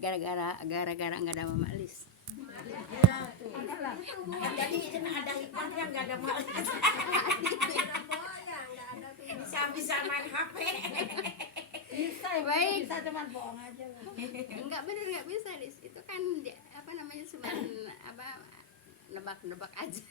gara-gara nggak ada Mama Lis. Ya, tuh. Jadi ada hikmahnya nggak ada malas. Bisa main HP. Baik. Bisa cuman bohong aja. Enggak bener, nggak bisa Lis. Itu kan apa namanya cuma apa nebak-nebak aja.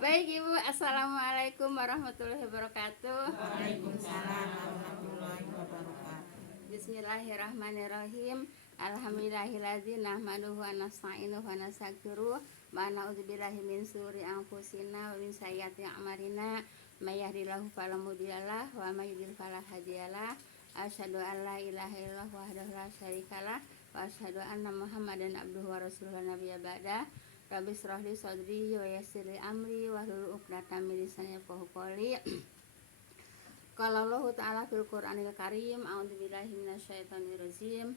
Baik Ibu, assalamualaikum warahmatullahi wabarakatuh. Waalaikumsalam warahmatullahi wabarakatuh. Bismillahirrahmanirrahim. Alhamdulillahilladzi nahmaduhu wa nasta'inuhu wa nastaghfiruh wa na'udzubillahi min syururi anfusina wa min sayyiati a'malina. May yahdihillahu fala mudhillalah wa may yudhlil fala hadiyalah. Asyhadu an la ilaha illallah wahdahu la syarikalah wa asyhadu anna Muhammadan abduhu wa rasuluhu nabiyya ba'da. Rabbi shrah li sadri wa yassir li amri wahlul 'uqdatam min lisani yafqahu qawli. Qala Allah Ta'ala fil Qur'anil Karim, a'udzubillahi minasyaitonir rajim.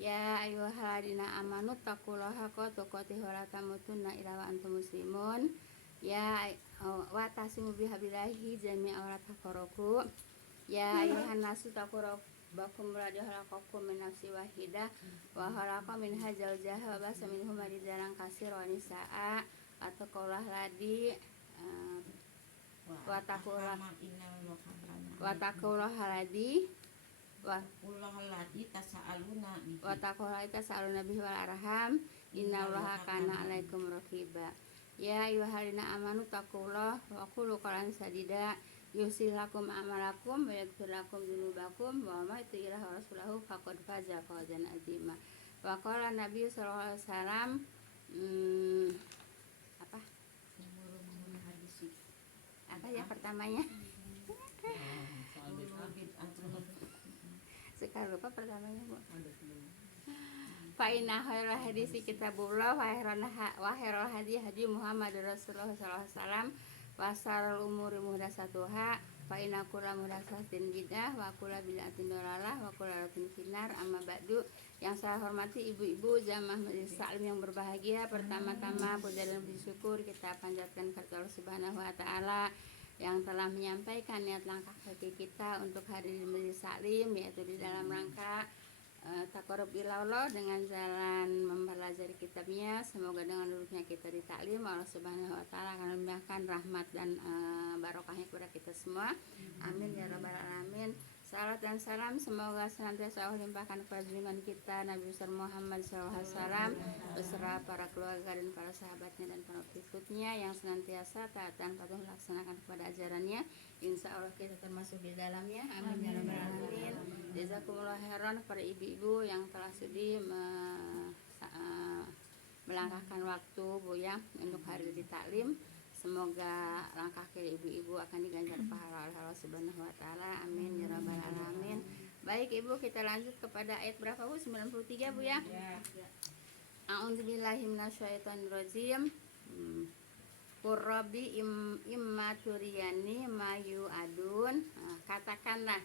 Ya ayyuhalladzina amanu taqullaha haqqa tuqatih wa la tamutunna illa wa antum muslimun. Ya wa tasimu bihablillahi jami'an wa la tafarraqu. Ya ayyuhan nasu taqu rabbakum alladzi khalaqakum min nafsin wahidah wa khalaqa minha zawjaha wa basa minhuma rijalan katsiran wa nisaa'a wattaqullaha tasa'aluna bihi wal arham innallaha kana 'alaikum raqiba. Ya ayyuhalladzina amanu taqullaha wa qulu qawlan sadida yuslih lakum a'malakum wa yaghfir lakum dzunubakum wa may yuti' Allaha wa rasulahu faqad faza fawzan 'azima. Wa qala Nabi sallallahu alaihi wasallam apa ya pertamanya? Sekarang lupa pertamanya Bu. Fa inna khairal hadisi kitabullah wa khairal hadi hadi Muhammadur Rasulullah sallallahu alaihi wasallam wa syarrul umuri muhdatsatuha fa inna kulla muhdatsatin bid'ah wa kulla bid'atin dhalalah wa kulla dhalatin finnar. Amma ba'du. Yang saya hormati ibu-ibu jamaah majelis taklim yang berbahagia, pertama-tama puja dan puji syukur kita panjatkan kepada Allah Subhanahu wa taala yang telah menyampaikan niat langkah kaki kita untuk hadir di majelis taklim, yaitu di dalam rangka taqarrub ila Allah dengan jalan mempelajari kitabnya. Semoga dengan lurusnya kita di taklim, Allah Subhanahu wa taala akan memberikan rahmat dan barokahnya kepada kita semua. Amin ya rabbal alamin. Salat dan salam semoga senantiasa Allah limpahkan kepada junjungan kita Nabi besar Muhammad SAW beserta para keluarga dan para sahabatnya dan para pengikutnya yang senantiasa taat dan patuh melaksanakan kepada ajarannya. Insya Allah kita termasuk di dalamnya. Amin ya rabbal alamin. Jazakumullah khairan kepada ibu-ibu yang telah sudi melangkahkan waktu Bu ya untuk hadir di taklim. Semoga langkah kiri ibu-ibu akan diganjar pahala oleh Allah Subhanahu wa taala. Amin ya rabbal alamin. Baik Ibu, kita lanjut kepada ayat berapa Bu? 93 Bu ya. A'udzubillahi minasyaitonir rajim. Qur rabbi imma turiyani ma yu'adun. Katakanlah.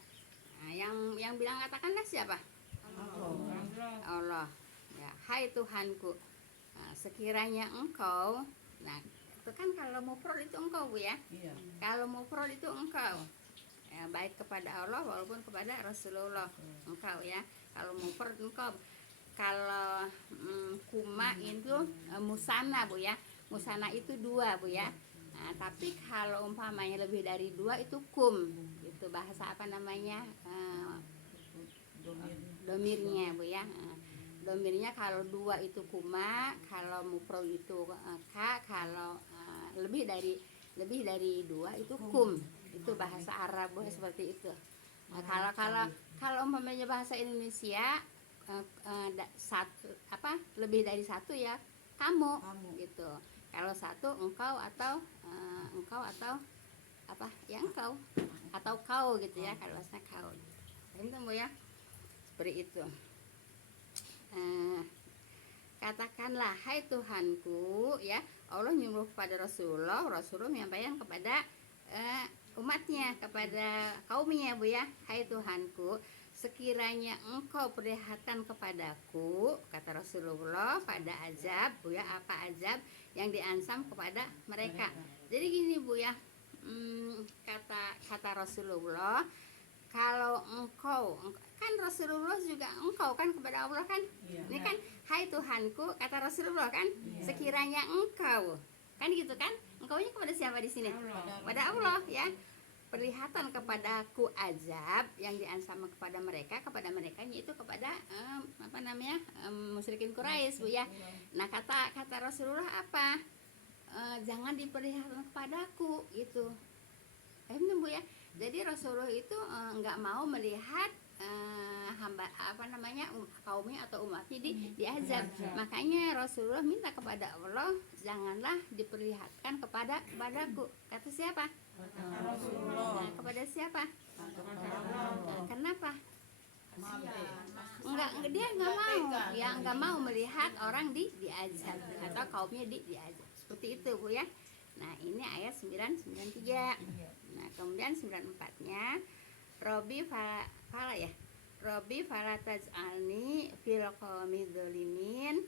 Yang bilang katakanlah siapa? Allah. Ya, hai Tuhanku. Sekiranya engkau, nah itu kan kalau mufrad itu engkau Bu ya. Iya. Kalau mufrad itu engkau ya, baik kepada Allah walaupun kepada Rasulullah engkau ya. Kalau mufrad engkau. Kalau kuma itu musana Bu ya. Musana itu dua Bu ya. Nah, tapi kalau umpamanya lebih dari dua itu kum. Itu bahasa apa namanya? Domirnya Bu ya. Domirnya kalau dua itu kuma, kalau mufrad itu ka, kalau lebih dari dua itu kum. Itu bahasa Arab Bu seperti itu. Nah, kalau umpamanya bahasa Indonesia satu apa lebih dari satu ya kamu gitu. Kalau satu engkau atau apa ya engkau atau kau gitu ya, kalau bahasa kau. Itu Bu ya. Seperti itu. Katakanlah hai Tuhanku ya. Allah nyuruh kepada Rasulullah menyampaikan kepada umatnya, kepada kaumnya Bu ya. Hai Tuhanku, sekiranya engkau perlihatkan kepadaku, kata Rasulullah, pada azab Bu ya, apa azab yang diansam kepada mereka. Jadi gini Bu ya, kata Rasulullah, kalau engkau kan Rasulullah juga engkau kan kepada Allah kan. Ini kan hai Tuhanku kata Rasulullah kan. Sekiranya engkau kan gitu kan. Engkaunya kepada siapa di sini? Kepada Allah ya. Perlihatan kepadaku azab yang diansam kepada mereka itu kepada musyrikin Quraisy Bu ya. Nah kata Rasulullah apa? Jangan diperlihatkan kepadaku gitu. Itu Bu ya. Jadi Rasulullah itu nggak mau melihat hamba kaumnya atau umatnya diazab. Makanya Rasulullah minta kepada Allah janganlah diperlihatkan kepadaku. Kata siapa? Nah, kepada siapa? Kenapa? Dia nggak mau melihat orang diazab atau kaumnya diazab. Seperti itu Bu ya. Nah ini ayat 993. Nah kemudian 94-nya Robi fala taj'alni fil qaumi dzalimin.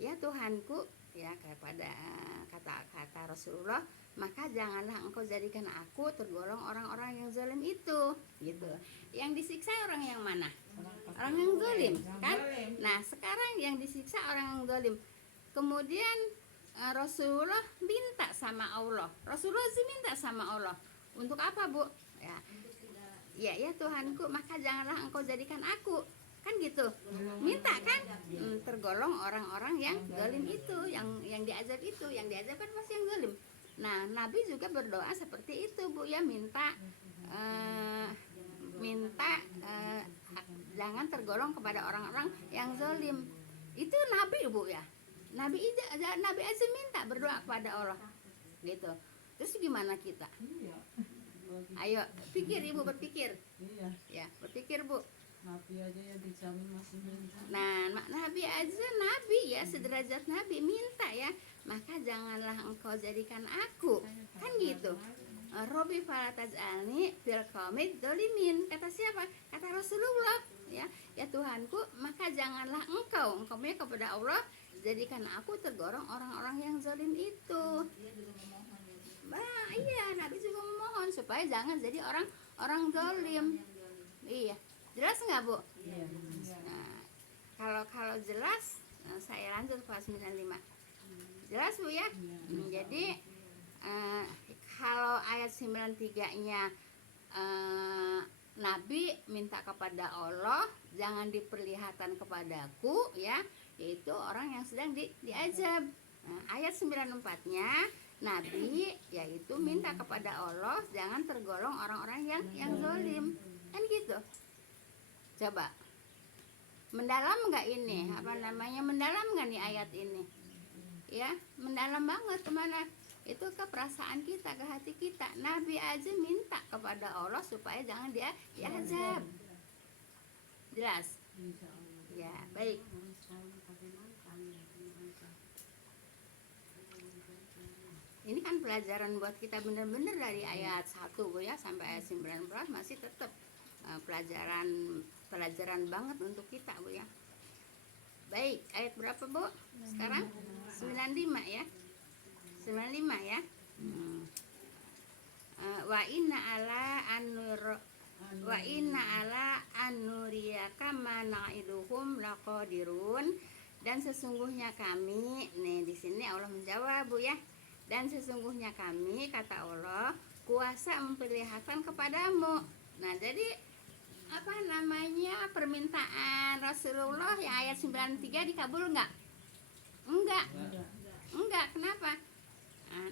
Ya Tuhanku ya kepada kata Rasulullah, maka janganlah engkau jadikan aku tergolong orang-orang yang zalim itu gitu. Yang disiksa orang yang mana? Orang yang zalim kan? Nah sekarang yang disiksa orang yang zalim. Kemudian Rasulullah minta sama Allah. Rasulullah sih minta sama Allah. Untuk apa Bu? Ya Tuhanku, maka janganlah engkau jadikan aku kan gitu. Minta kan tergolong orang-orang yang zalim itu, yang diazab itu, yang diazab kan pasti yang zalim. Nah, Nabi juga berdoa seperti itu Bu ya, minta jangan tergolong kepada orang-orang yang zalim. Itu Nabi Bu ya. Nabi aja minta berdoa kepada Allah gitu. Terus gimana kita? Ayo pikir Ibu, berpikir. Ya berpikir Bu. Nabi aja yang dijamin masih minta. Nah Nabi ya sederajat Nabi minta ya. Maka janganlah engkau jadikan aku kan gitu. Robi fala taj'alni fil qaumi dzalimin. Kata siapa? Kata Rasulullah ya. Ya Tuhanku, maka janganlah engkau kepada Allah jadikan aku tergolong orang-orang yang zalim itu. Iya, Nabi juga memohon supaya jangan jadi orang zalim. Iya, jelas nggak Bu? Iya. Nah, kalau jelas, saya lanjut ke 95. Jelas Bu ya? Jadi kalau ayat 93-nya Nabi minta kepada Allah jangan diperlihatkan kepadaku ya, yaitu orang yang sedang diazab. Nah, ayat 94-nya Nabi yaitu minta kepada Allah jangan tergolong orang-orang yang zalim. Kan gitu. Coba mendalam nggak ini? Mendalam nggak nih ayat ini? Ya, mendalam banget kemana? Itu ke perasaan kita, ke hati kita. Nabi aja minta kepada Allah supaya jangan dia diazab. Jelas? Ya, baik. Ini kan pelajaran buat kita benar-benar dari ayat 1 Bu ya sampai ayat 19 masih tetap pelajaran banget untuk kita Bu ya. Baik, ayat berapa Bu? Sekarang 95 ya. 95 ya. Wa inna ala annuriyaka mana'iduhum laqadirun. Dan sesungguhnya kami, nih di sini Allah menjawab Bu ya. Dan sesungguhnya kami, kata Allah, kuasa memperlihatkan kepadamu. Nah, jadi permintaan Rasulullah yang ayat 93 dikabul enggak? Enggak, kenapa? Nah,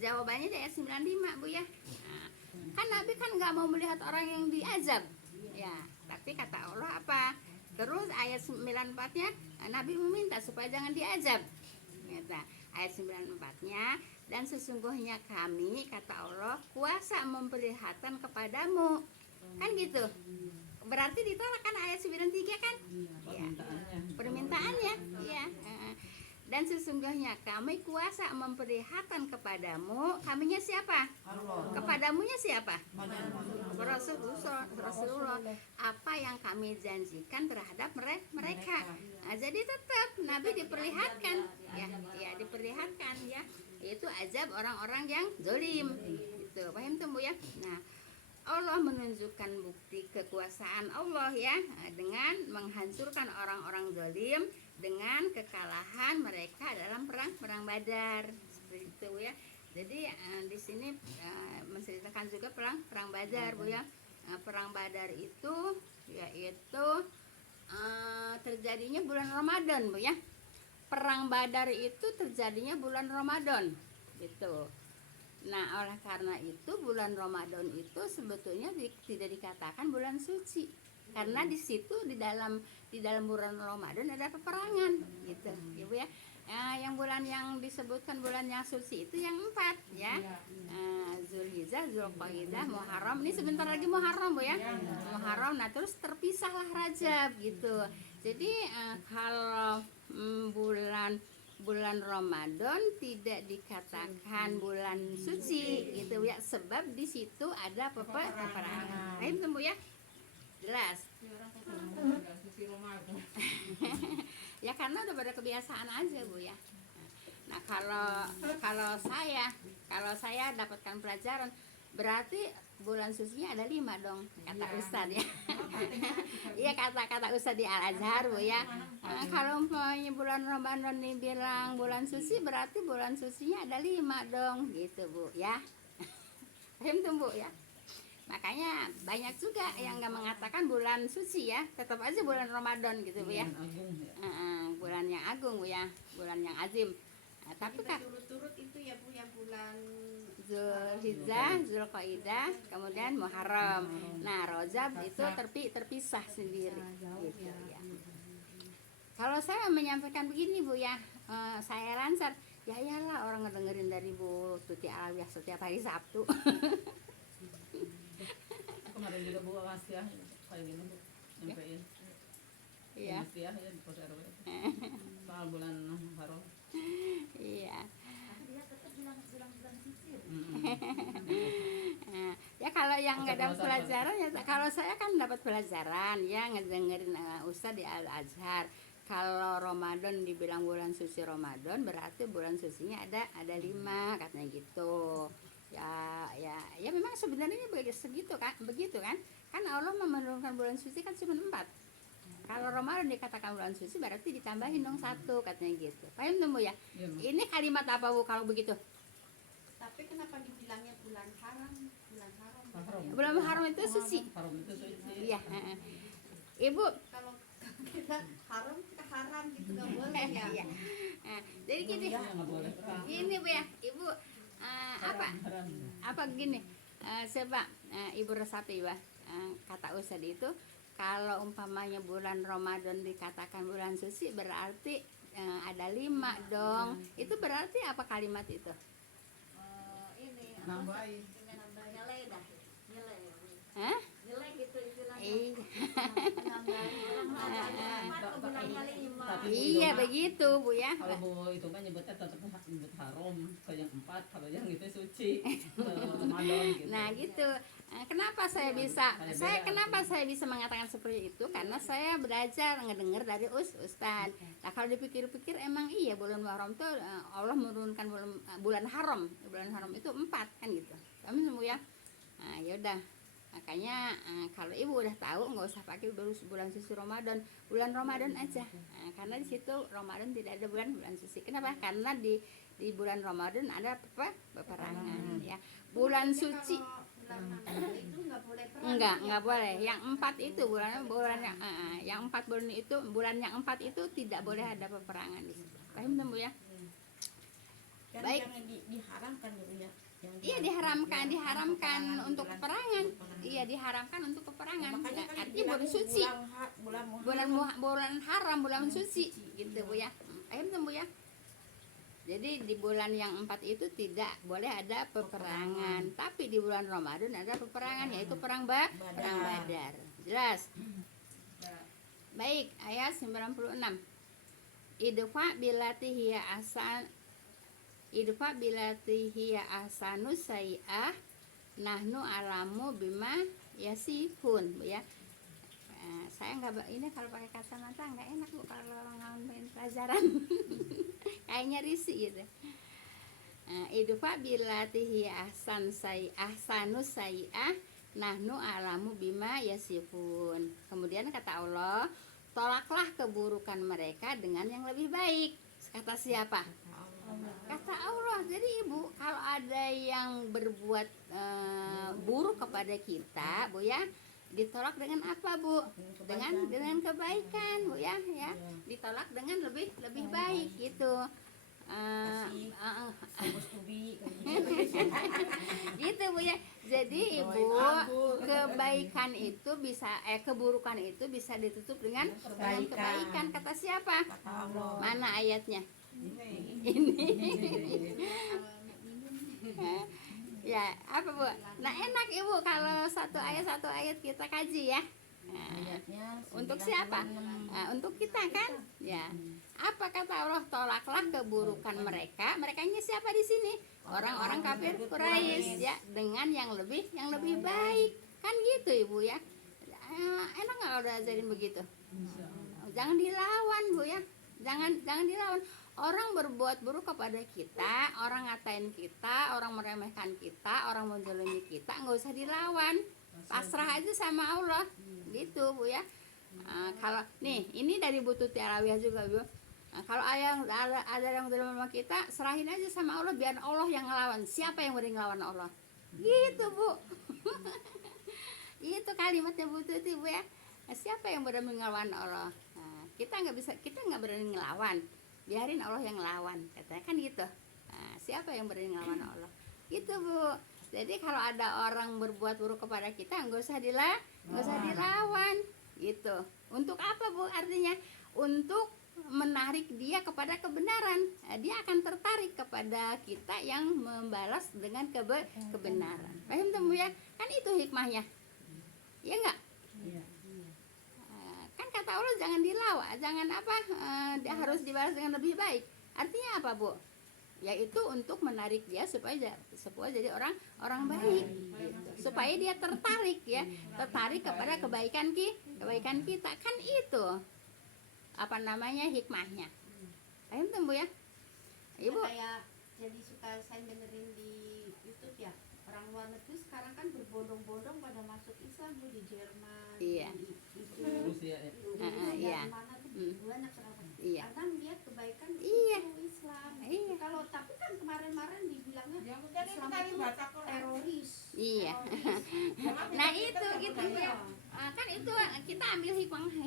jawabannya di ayat 95 Bu ya. Nah, kan Nabi kan enggak mau melihat orang yang diazab. Ya, tapi kata Allah apa? Terus ayat 94-nya Nabi meminta supaya jangan diazab. Nah, ayat 94-nya dan sesungguhnya kami, kata Allah, kuasa memperlihatkan kepadamu. Kan gitu. Berarti ditolak kan ayat 93 kan? Iya, permintaannya. Iya. Dan sesungguhnya kami kuasa memperlihatkan kepadamu. Kaminya siapa? Allah. Kepadamunya siapa? Rasulullah. Apa yang kami janjikan terhadap mereka. Nah, jadi tetap Nabi diperlihatkan ya diperlihatkan ya, yaitu azab orang-orang yang zalim. Itu paham tuh Bu ya. Nah, Allah menunjukkan bukti kekuasaan Allah ya, dengan menghancurkan orang-orang zalim dengan kekalahan mereka dalam perang Badar seperti itu ya. Jadi di sini menceritakan juga perang Badar Bu ya. Perang Badar itu yaitu terjadinya bulan Ramadan Bu ya. Perang Badar itu terjadinya bulan Ramadan gitu. Nah, oleh karena itu bulan Ramadan itu sebetulnya tidak dikatakan bulan suci. Karena di situ di dalam bulan Ramadan ada peperangan gitu, ya Bu ya. Yang bulan yang disebutkan bulan yang suci itu yang 4 ya. Zulhijjah, Zulqa'dah, Muharram. Ini sebentar lagi Muharram Bu ya. Muharram. Nah, terus terpisahlah Rajab gitu. Jadi kalau bulan Ramadan tidak dikatakan bulan suci gitu ya, sebab di situ ada peperangan. Paham Bu ya? Jelas. Ya karena udah pada kebiasaan aja Bu ya. Nah, kalau saya dapatkan pelajaran berarti bulan sucinya ada 5 dong, kata Ustadz ya. Iya kata Ustadz di Al Azhar Bu ya. Kalau umpamanya bulan Ramadan dibilang bulan suci berarti bulan sucinya ada 5 dong gitu Bu ya. Paham tuh Bu ya. Makanya banyak juga yang nggak mengatakan bulan suci ya, tetap aja bulan Ramadan gitu Bu ya. Bulan yang agung Bu ya, bulan yang azim. Tapi kan turut-turut itu ya Bu ya, bulan Zulhijjah, Zulqa'dah, kemudian Muharram. Nah, Rajab itu terpisah sendiri gitu ya. Kalau saya menyampaikan begini Bu ya, saya lancar. Ya iyalah orang ngedengerin dari Bu Tuti Alawiyah setiap hari Sabtu. Kemarin juga Bu Asia kayak gini Bu, nyampein. Iya. Ya di pos RW. Soal bulan Muharram. Iya. dia tetap bilang bulan suci. Ya kalau yang nggak dapat pelajaran ya, kalau saya kan dapat pelajaran ya ngedengerin Ustadz di Al Azhar. Kalau Ramadan dibilang bulan suci Ramadan berarti bulan sucinya ada 5 katanya gitu. Ya memang sebenarnya begitu kan kan Allah menurunkan bulan suci kan cuma 4. Kalau Ramadan dikatakan bulan suci berarti ditambahin dong 1 katanya gitu. Paham tuh Bu ya? Iya, Bu. Ini kalimat apa Bu kalau begitu? Tapi kenapa dibilangnya bulan haram? Bulan Muharram itu suci. Haram itu suci. Iya. Ibu, Kalau kita haram gitu nggak boleh ya. iya. Jadi gini, Iya, nggak boleh. gini Bu ya, Ibu Haram. apa gini? Coba Ibu resapi ya. Kata Ustadz itu kalau umpamanya bulan Ramadan dikatakan bulan suci berarti ada 5 dong. Itu berarti apa kalimat itu? Ini Nambahin. nilai dah. Nilai. Hah? Nilai gitu istilahnya. Iya. Tapi Bu, Iya itu mah, begitu Bu ya. kalau Bu itu mah nyebutnya tetap nyebut haram ke yang 4, kalau yang itu suci. Ramadan gitu. Nah gitu. Kenapa saya bisa mengatakan seperti itu? Karena saya belajar ngedenger dari Ustadz. Nah kalau dipikir-pikir emang iya bulan Muharram itu Allah menurunkan bulan haram. Bulan haram itu 4 kan gitu. Kami semua ya. Nah yaudah. Makanya kalau Ibu udah tahu nggak usah pakai bulan suci Ramadan, bulan Ramadan aja. Karena di situ Ramadan tidak ada bulan suci. Kenapa? Karena di bulan Ramadan ada peperangan ya. Bulan suci Itu nggak boleh perang. enggak boleh. Yang 4 itu yang 4 bulan itu bulan yang 4 itu tidak boleh ada peperangan di situ. Paham Bu ya? Dan Baik. yang diharamkan ya. Iya diharamkan untuk peperangan. Iya diharamkan untuk peperangan. Makanya kan Artinya bulan suci. Bulan haram, bulan suci gitu Bu ya. Paham Bu ya? Jadi di bulan yang 4 itu tidak boleh ada peperangan. Tapi di bulan Ramadan ada peperangan yaitu perang Badar. Jelas? Baik, ayat 96. Idfa bilati hiya ahsanus sayi'ah nahnu alamu bima yasifun Bu ya. Saya nggak ini kalau pakai kacamata nggak enak Bu kalau ngambil pelajaran. Kayaknya risih gitu. Idfa bilati hiya ahsanus sayi'ah nahnu a'lamu bima yasifun. Kemudian kata Allah, tolaklah keburukan mereka dengan yang lebih baik. Kata siapa? Kata Allah. Jadi ibu, kalau ada yang berbuat buruk kepada kita, bu ya, ditolak dengan apa bu? Dengan kebaikan, bu ya, ditolak dengan lebih baik gitu. Bos Tubi. Gitu bu ya. Jadi ibu, kebaikan itu bisa keburukan itu bisa ditutup dengan kebaikan. Kata siapa? Allah. Mana ayatnya? Ini. Ya apa bu? Nah enak ibu kalau satu ayat kita kaji ya. Nah, Ayatnya untuk siapa? Nah, untuk kita kan? Ya. Apa kata Allah? Tolaklah keburukan mereka. Merekanya siapa di sini? Orang-orang kafir Quraisy ya, dengan yang lebih baik. Kan gitu ibu ya. Enak nggak kalau udah ajarin begitu? Jangan dilawan bu ya. Jangan dilawan. Orang berbuat buruk kepada kita, orang ngatain kita, orang meremehkan kita, orang menzalimi kita, nggak usah dilawan, pasrah aja sama Allah, gitu bu ya. Kalau nih, ini dari Bu Tuti Alawiyah juga bu. Kalau ada yang zalim sama kita, serahin aja sama Allah, biar Allah yang ngelawan. Siapa yang berani ngelawan Allah? Gitu bu. Itu kalimatnya Bu Tuti bu ya. Siapa yang berani ngelawan Allah? Kita nggak berani ngelawan. Biarin Allah yang ngelawan, katanya kan gitu. Siapa yang berani ngelawan Allah? Gitu bu. Jadi kalau ada orang berbuat buruk kepada kita, nggak usah dilawan, gitu. Untuk apa bu? Artinya untuk menarik dia kepada kebenaran. Dia akan tertarik kepada kita yang membalas dengan kebenaran. Paham temu ya? Kan itu hikmahnya, ya nggak? Kan kata Allah jangan dilawan, jangan apa, dia harus dibalas dengan lebih baik. Artinya apa bu? Yaitu untuk menarik dia supaya jadi orang baik, gitu. Supaya dia tertarik ya, tertarik kepada kebaikan kita. Kan itu apa namanya hikmahnya. Paham tuh bu ya? Ibu Kayak jadi suka saya dengerin di YouTube ya, orang luar negeri sekarang kan berbondong-bondong pada masuk Islam bu, di Jerman, Iya. di Rusia ya. Iya. mana tuh banyak sekarang. Iya. Karena melihat kebaikan di Iya. situ Islam. Iya. Kalau tapi kan kemarin-kemarin dibilangnya Islam itu teroris. Iya. Nah itu gitu ya. Kan itu kita ambil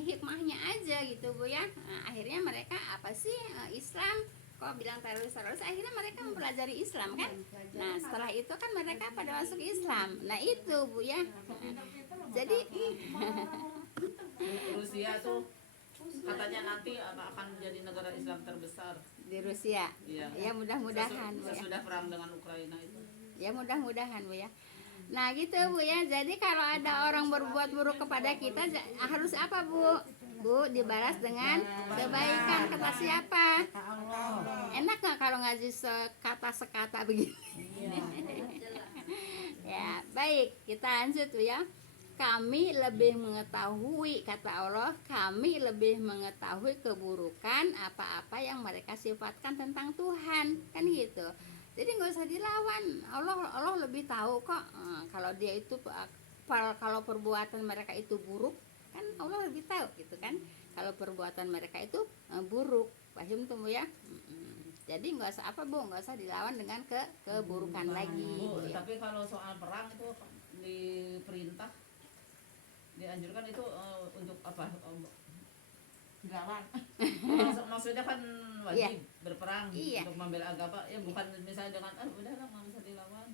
hikmahnya aja gitu bu ya. Akhirnya mereka apa sih Islam kok bilang teroris, akhirnya mereka mempelajari Islam kan. Nah setelah itu kan mereka pada masuk Islam. Nah itu bu ya. Jadi Rusia tuh katanya nanti akan menjadi negara Islam terbesar di Rusia. Iya. Ya mudah-mudahan bu ya. Sesudah perang dengan Ukraina itu. Ya mudah-mudahan bu ya. Nah gitu bu ya. Jadi kalau ada orang berbuat buruk kepada kita harus apa bu? Bu dibalas dengan kebaikan. Kata siapa? Enak nggak kalau ngaji sekata begini? Ya baik, kita lanjut bu ya. Kami lebih mengetahui, kata Allah, kami lebih mengetahui keburukan apa-apa yang mereka sifatkan tentang Tuhan, kan gitu. Jadi nggak usah dilawan. Allah lebih tahu kok. Kalau dia itu kalau perbuatan mereka itu buruk, kan Allah lebih tahu gitu kan. Kalau perbuatan mereka itu buruk, paham tuh bu ya. Jadi nggak usah apa bu, nggak usah dilawan dengan keburukan lagi. Bu, Bu, ya. tapi kalau soal perang itu diperintah dianjurkan itu untuk apa? Dilawan. Maksudnya kan wajib berperang Iya. untuk membela agama ya, bukan misalnya dengan udahlah nggak usah dilawan.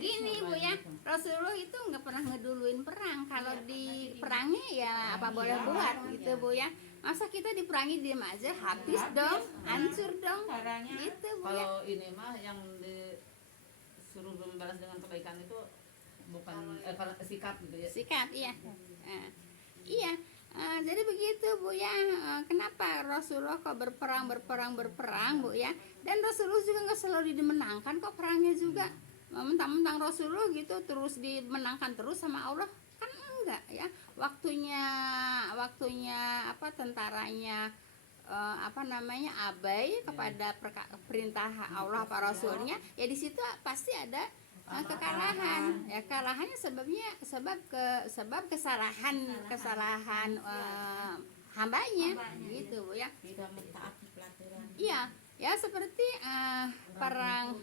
Gini bu ya, Rasulullah itu nggak pernah ngeduluin perang. Kalau di perangnya ya apa boleh buat gitu bu ya. Masa kita diperangi diem aja, habis dong, hancur dong, gitu bu ya. Kalau ini mah yang disuruh membalas dengan kebaikan itu bukan sikap gitu ya. Sikap iya. Iya. Jadi begitu bu ya. Kenapa Rasulullah kok berperang bu ya? Dan Rasulullah juga nggak selalu dimenangkan kok perangnya juga. Mentang-mentang Rasulullah gitu terus dimenangkan terus sama Allah, kan enggak ya. Waktunya apa tentaranya apa namanya abai kepada perintah Allah para Rasulnya, ya di situ pasti ada kekalahan. Ya kekalahannya sebab kesalahan hambanya gitu Bu ya. Tidak mentaati pelajaran. Iya, ya seperti perang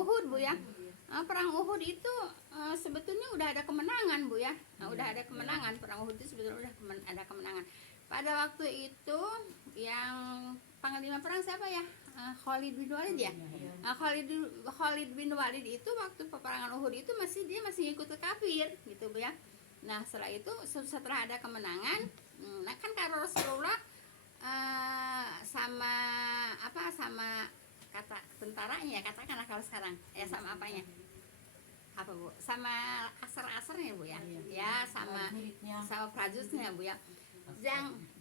Uhud Bu ya. Perang Uhud itu sebetulnya udah ada kemenangan Bu ya. Udah ada kemenangan, perang Uhud itu sebetulnya udah ada kemenangan. Pada waktu itu yang panglima perang siapa ya? Khalid bin Walid ya. Khalid bin Walid itu waktu peperangan Uhud itu dia masih ikut ke kafir gitu Bu ya. Nah setelah itu setelah ada kemenangan, nah kan kalau Rasulullah sama kata tentaranya, katakanlah kalau sekarang ya sama apanya, apa Bu, sama asar-asarnya Bu ya, ya sama prajuritnya Bu ya,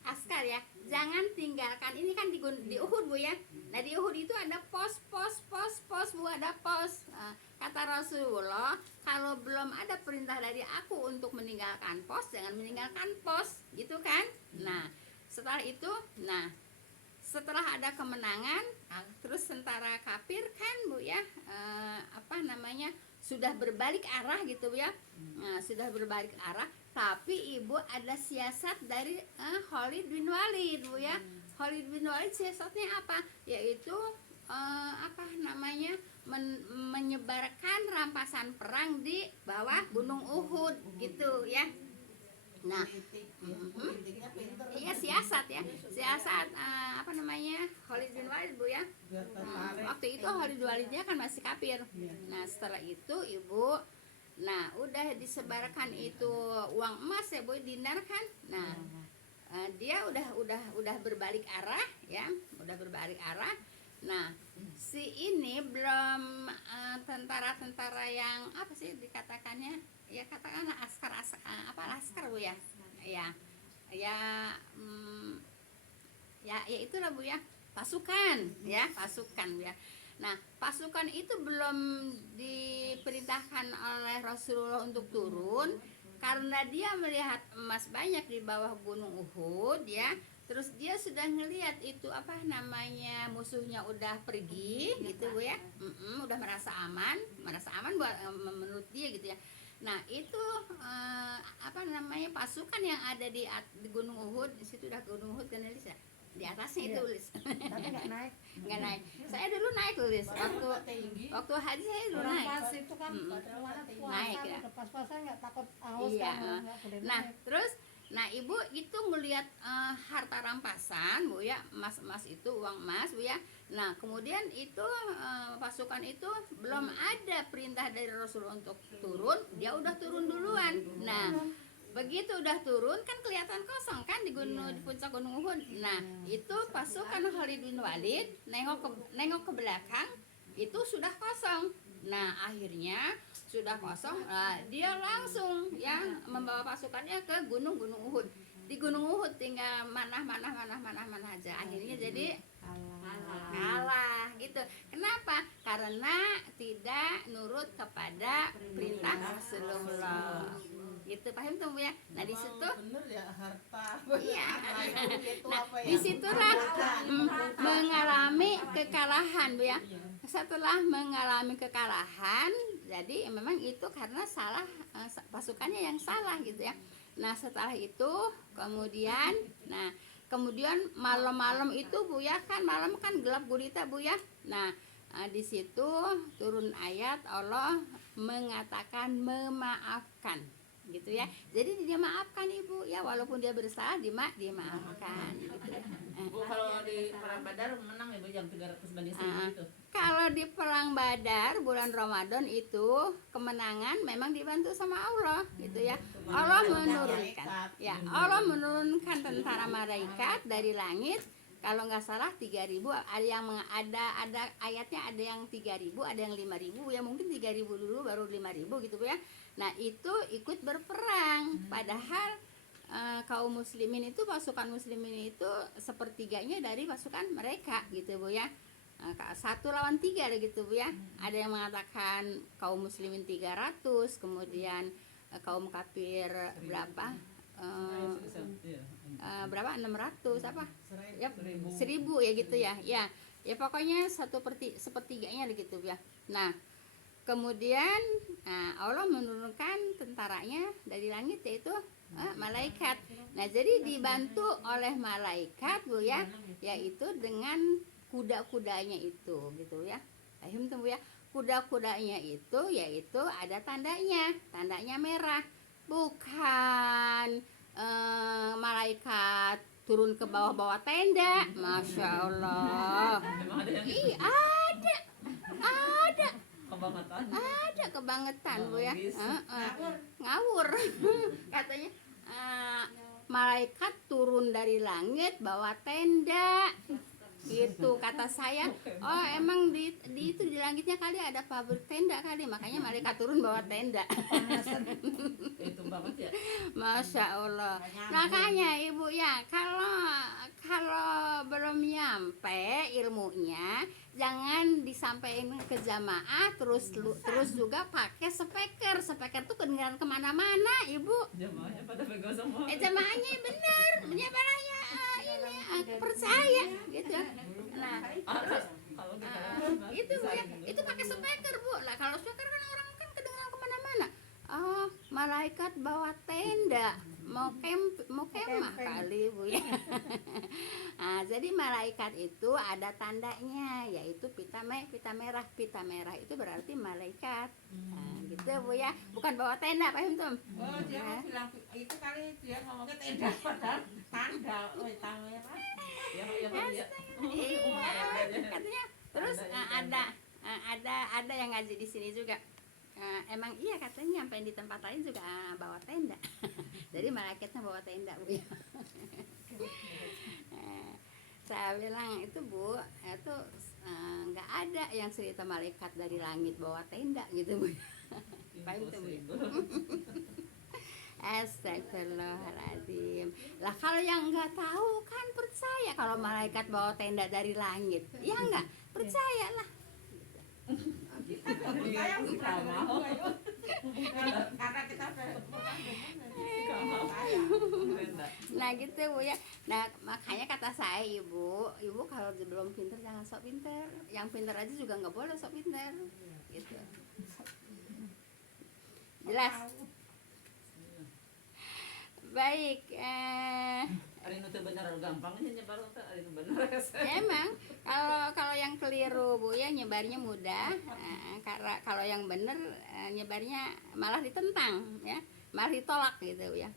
askar ya, jangan tinggalkan, ini kan di Uhud Bu ya. Nah di Uhud itu ada pos Bu, ada pos. Kata Rasulullah, kalau belum ada perintah dari aku untuk meninggalkan pos, jangan meninggalkan pos gitu kan. Nah setelah itu, setelah ada kemenangan, terus tentara kafir kan Bu ya, sudah berbalik arah gitu Bu ya. Sudah berbalik arah, tapi Ibu ada siasat dari Khalid bin Walid Bu ya. Khalid bin Walid siasatnya apa? Yaitu menyebarkan rampasan perang di bawah Gunung Uhud gitu ya. Nah, iya siasat ya, Khalid bin Walid Bu ya. Waktu itu Khalid bin Walidnya kan masih kafir. Nah setelah itu Ibu, nah udah disebarkan itu uang emas ya Bu, dinar kan. Nah dia udah berbalik arah ya, udah berbalik arah. Nah si ini belum tentara-tentara yang apa sih dikatakannya, ya katakanlah askar Bu ya, ya itulah Bu ya, pasukan Bu ya. Nah pasukan itu belum diperintahkan oleh Rasulullah untuk turun karena dia melihat emas banyak di bawah Gunung Uhud ya. Terus dia sudah ngelihat itu musuhnya udah pergi gitu Bu ya. Udah merasa aman buat menurut dia gitu ya. Nah itu pasukan yang ada di Gunung Uhud, di situ udah Gunung Uhud kan Lis ya, di atasnya itu Lis. Tapi nggak naik. Saya dulu naik Lis, waktu haji saya dulu naik. Pas itu kan Naik ya. Pas-pasan nggak takut haus Iya. kan, nggak boleh Nah naik. terus Ibu itu melihat harta rampasan Bu ya, emas itu, uang emas Bu ya. Nah kemudian itu pasukan itu belum ada perintah dari Rasul untuk turun, dia udah turun duluan. Nah begitu udah turun kan kelihatan kosong kan di puncak Gunung Uhud. Nah itu pasukan Khalid bin Walid nengok ke belakang, itu sudah kosong. Nah akhirnya sudah kosong, dia langsung ya membawa pasukannya ke gunung Uhud. Di Gunung Uhud tinggal mana aja. Akhirnya jadi kalah gitu. Kenapa? Karena tidak nurut kepada perintah Rasulullah. Gitu, paham tuh Bu ya? Nah di situ bener ya, harta. iya. Itu Nah apa ya? disitulah mengalami kekalahan Bu ya. Setelah mengalami kekalahan, jadi memang itu karena salah pasukannya yang salah gitu ya. Nah setelah itu kemudian malam-malam itu Bu ya, kan malam kan gelap gulita Bu ya. Nah di situ turun ayat Allah mengatakan memaafkan gitu ya. Jadi dia maafkan Ibu ya, walaupun dia bersalah dimaafkan gitu ya. Bu, kalau di perang Badar menang ya Bu, yang 300 banding 1000 itu. Kalau di perang Badar bulan Ramadan itu kemenangan memang dibantu sama Allah gitu ya. Allah menurunkan tentara malaikat dari langit. Kalau nggak salah 3.000, ada ayatnya, ada yang 3.000, ada yang 5.000 ya, mungkin 3.000 dulu baru 5.000 gitu Bu ya. Nah itu ikut berperang, padahal kaum muslimin itu, pasukan muslimin itu sepertiganya dari pasukan mereka gitu Bu ya. 1 lawan 3 gitu Bu ya. Ada yang mengatakan kaum muslimin 300, kemudian kaum kafir berapa? Berapa? 600 apa? Ya, 1.000 ya gitu ya. Ya pokoknya sepertiganya gitu ya. Nah kemudian Allah menurunkan tentaranya dari langit, yaitu malaikat. Nah, jadi dibantu oleh malaikat Bu ya, yaitu dengan kuda-kudanya itu gitu ya. Paham tuh Bu ya? Kuda-kudanya itu yaitu ada tandanya merah. Bukan malaikat turun ke bawah-bawah tenda. Masya Allah. Memang ada yang Ih, ada kebangetan. kebangetan Bu ya. Logis. Ngawur katanya, malaikat turun dari langit bawa tenda gitu kata saya. Oh, emang di itu di langitnya kali ada pabrik tenda kali, makanya malaikat turun bawa tenda. Itu banget ya. Masya Allah. Makanya Ibu ya, kalau belum nyampe ilmunya jangan disampaikan ke jamaah, terus juga pakai speaker tuh kedengaran kemana-mana Ibu. Jamaahnya pada pegang semua. Jamaahnya bener, jamaahnya percaya gitu. Nah, Kalau kita itu Bu ya, itu pakai speaker Bu. Lah kalau speaker kan orang kan kedengaran kemana-mana. Oh, malaikat bawa tenda, mau kemah kali Bu ya. Nah, jadi malaikat itu ada tandanya, yaitu pita merah. Pita merah itu berarti malaikat. Nah, gitu Bu ya, bukan bawa tenda, paham tuh? Oh, dia mau bilang itu kali dia ngomongnya tenda padahal tanda, tanda merah. ya Katanya terus ada yang ngaji di sini juga. Emang iya katanya sampai di tempat lain juga bawa tenda. Jadi malaikatnya bawa tenda Bu ya. Saya bilang itu Bu, itu nggak ada yang cerita malaikat dari langit bawa tenda gitu Bu. Paham tuh Bu ya? Astagfirullahaladzim. Lah kalau yang nggak tahu kan percaya kalau malaikat bawa tenda dari langit, ya nggak percayalah. Saya bukan mau. Karena kita Nah gitu Bu ya. Nah makanya kata saya ibu kalau belum pinter jangan sok pinter. Yang pinter aja juga nggak boleh sok pinter. Gitu. Jelas. Baik. Ari nu teu bener gampang nya nyebar teh ari nu bener. Emang kalau yang keliru Bu ya nyebarnya mudah. Kalau yang bener nyebarnya malah ditentang ya, malah ditolak gitu ya.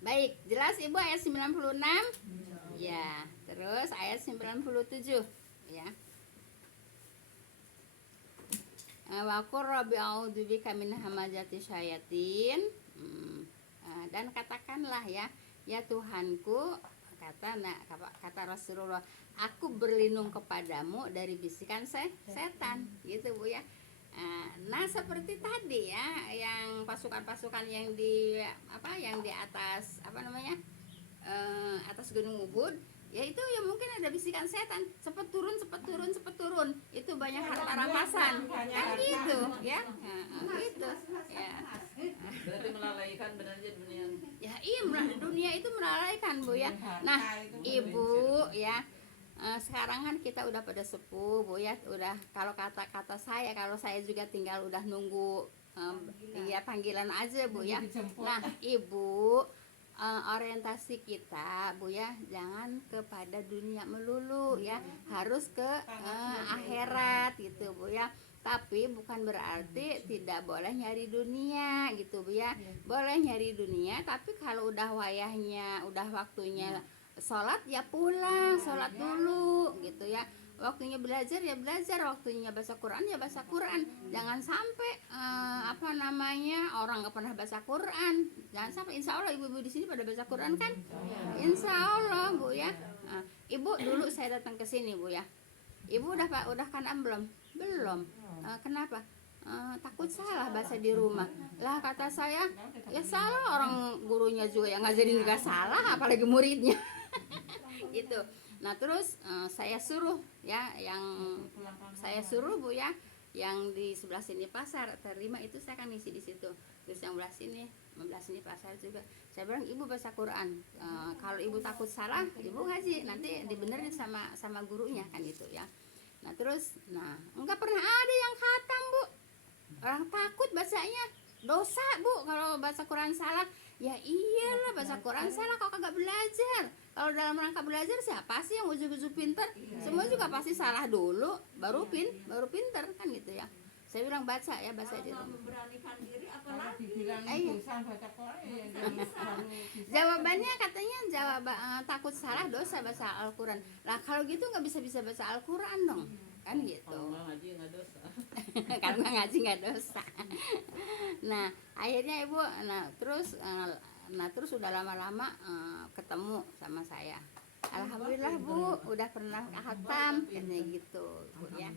Baik, jelas Ibu ayat 96? Ya, terus ayat 97 ya. Wa qur rabbi a'udzubika min hamazati syayatin. Dan katakanlah ya Tuhanku, kata Rasulullah, aku berlindung kepadamu dari bisikan setan gitu Bu ya. Nah seperti tadi ya, yang pasukan-pasukan yang di atas atas Gunung Ubud, ya itu ya mungkin ada bisikan setan, cepet turun, itu banyak harta rampasan kan gitu ya. Gitu ya. Berarti melalaikan benernya dunia. Ya iya, dunia itu melalaikan Bu ya. Nah Ibu ya, sekarang kan kita udah pada sepuh Bu ya, udah kalau kata saya, kalau saya juga tinggal udah nunggu panggilan aja Bu ya. Nah Ibu, orientasi kita Bu ya, jangan kepada dunia melulu ya, harus ke akhirat gitu Bu ya. Tapi bukan berarti tidak boleh nyari dunia gitu Bu ya. Boleh nyari dunia, tapi kalau udah wayahnya, udah waktunya sholat ya pulang, sholat dulu gitu ya. Waktunya belajar ya belajar, waktunya baca Quran ya baca Quran. Jangan sampai orang nggak pernah baca Quran. Jangan sampai. Insya Allah ibu-ibu di sini pada baca Quran kan? Insya Allah Bu ya. Ibu dulu saya datang ke sini Bu ya. Ibu udah kanan belum? Belum. Kenapa? Takut salah bahasa di rumah. Lah kata saya, ya salah, orang gurunya juga yang ngajarin juga salah, apalagi muridnya. Gitu. Nah terus saya suruh ya, Bu ya, yang di sebelah sini pasar terima itu saya kan ngisi di situ. Terus yang belah sini pasar juga. Saya bilang ibu baca Quran. Kalau ibu takut salah, ibu ngaji, nanti dibenerin sama gurunya kan gitu ya. Nah terus, nggak pernah ada yang khatam Bu. Orang takut bacanya, dosa Bu kalau baca Quran salah. Ya iyalah baca Quran salah kalau kagak belajar. Kalau dalam rangka belajar siapa sih yang ujuk-ujuk pinter? Semua juga pasti salah dulu, baru pinter kan gitu ya. Saya bilang baca ya, baca Kalau aja. nggak memberanikan diri Kalau apalagi. dibilang Iya. dosa baca Quran ya baru bisa. Jawabannya katanya takut salah dosa baca Al-Quran. Lah kalau gitu nggak bisa baca Al-Quran dong, kan gitu. Kalau nggak ngaji nggak dosa. Karena ngaji nggak dosa. Nah akhirnya ibu, terus udah lama-lama ketemu sama saya. Alhamdulillah Bu, udah pernah khatam, katanya gitu Bu ya.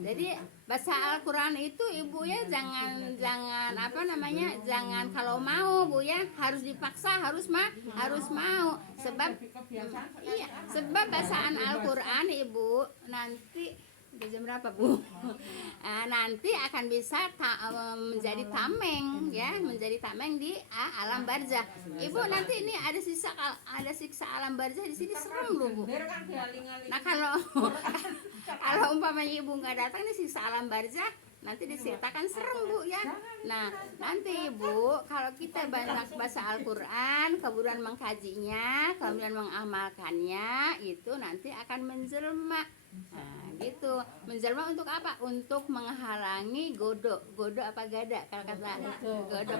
Jadi baca Al-Quran itu ibu ya jangan jangan kalau mau Bu ya, harus dipaksa, harus mau, sebab iya, sebab bacaan Al-Quran ibu nanti udah jam berapa Bu? Nanti akan bisa menjadi tameng ya, menjadi tameng di alam barzah. Ibu nanti ini ada siksa alam barzah di sini, serem loh Bu. Bener kan dialing-aling. Nah kalau umpamanya ibu nggak datang nih siksa alam barzah, nanti diceritakan serem Bu ya. Nah nanti ibu kalau kita banyak baca Al-Quran, kemudian mengkajinya, kemudian mengamalkannya, itu nanti akan menjelma. Nah gitu, menjelma untuk apa? Untuk menghalangi godo apa gada, kalau kata godo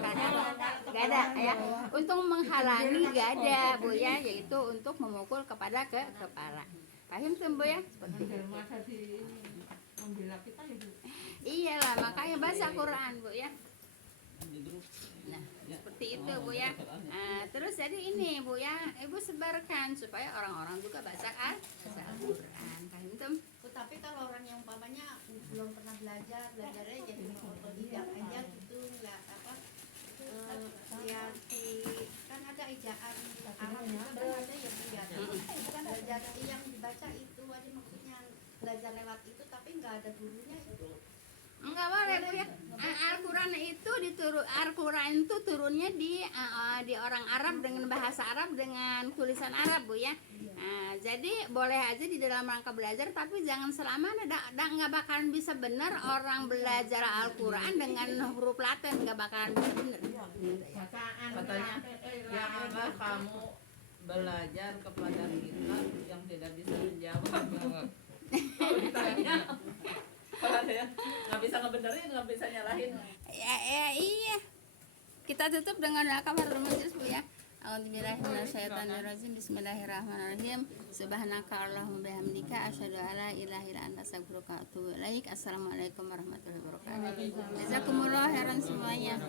gada ya, untuk menghalangi gada Bu ya, yaitu untuk memukul kepada kepala. Paham tuh Bu ya? Seperti itu. Masa di membela kita ya Bu. Iyalah makanya baca Quran Bu ya. Di grup. Nah Ya. seperti itu Bu ya. Terus jadi ini Bu ya, ibu sebarkan supaya orang-orang juga baca Al-Quran. Paham tuh? Tapi kalau orang yang umpamanya belum pernah belajarnya jadi otodidak aja gitu, nggak apa, ya kan ada ejaan Arab itu kan ada ya Bu ya. Bukan belajar yang dibaca itu aja, maksudnya belajar lewat itu tapi nggak ada gurunya itu. Enggak boleh Bu ya. Al-Quran itu turunnya di orang Arab dengan bahasa Arab dengan tulisan Arab Bu ya. Jadi boleh aja di dalam rangka belajar, tapi jangan selamanya nggak bakalan bisa benar orang belajar Al-Quran dengan huruf Latin, nggak bakalan bisa benar. Bacaan Katanya janganlah kamu belajar kepada kita yang tidak bisa menjawab. Kalau ditanya, kalau ada yang nggak bisa ngebenerin, nggak bisa nyalahin. Iya. Kita tutup dengan kafarul majlis Bu ya. A'udzubillahiminasyaitonirrajim. Bismillahirrahmanirrahim. Subhanaka Allahumma bihamdika asyhadu an la ilaha illa anta astaghfiruka wa atubu ilaik. Assalamualaikum warahmatullahi wabarakatuh. Jazakumullah khairan semuanya.